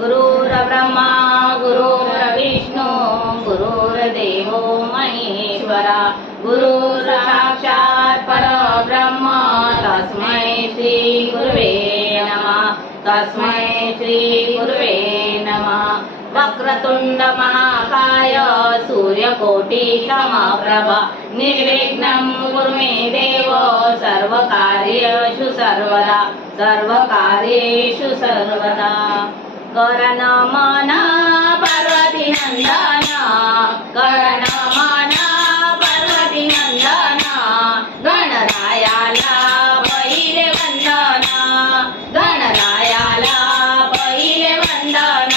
गुरुर्ब्रह्मा गुरुर्विष्णू गुरुर्देवो महेश्वरा गुरुर्साक्षात् परब्रह्म तस्मै श्री गुरुवे नमः तस्मै श्री गुरुवे नमः वक्रतुंड महाकाय सूर्यकोटि समप्रभ निर्विघ्नं कुरु मे देव सर्वकार्येषु सर्वदा कर नमन पार्वती नंदन कर नमन पार्वती नंदन गणरायाला पहिले वंदन गणरायाला पहिले वंदन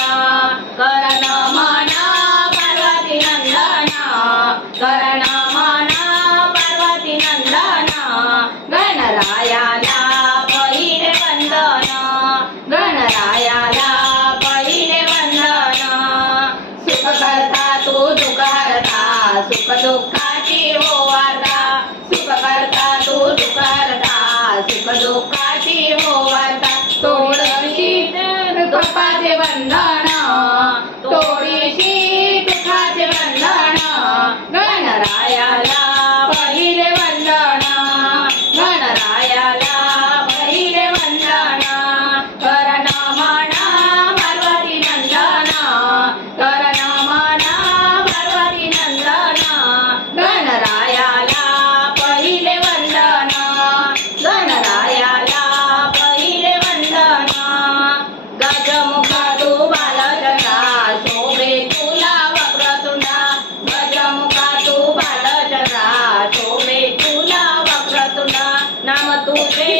कर नमन पार्वती नंदन कर नमन पार्वती नंदन गणरायाला पहिले वंदन गणरायाला सुख करता तू दुःख हरता सुख दुःखाची हो वार्ता सुख करता तू दुःख हरता सुख दुःखाची हो वार्ता तोडशी दुःखाचे बंधन तोडीशी दुःखाचे बंधन गणरायाला पहिले वंदन गणरायाला पहिले वंदन कर नमन पार्वती नंदन कर नमन पार्वती नंदन गणरायाला पहिले वंदन गणरायाला पहिले वंदन गजमुखा तू बालचंद्रा शोभे तुला वक्रतुंडा गजमुखा तू बालचंद्रा शोभे तुला वक्रतुंडा नाम तुझे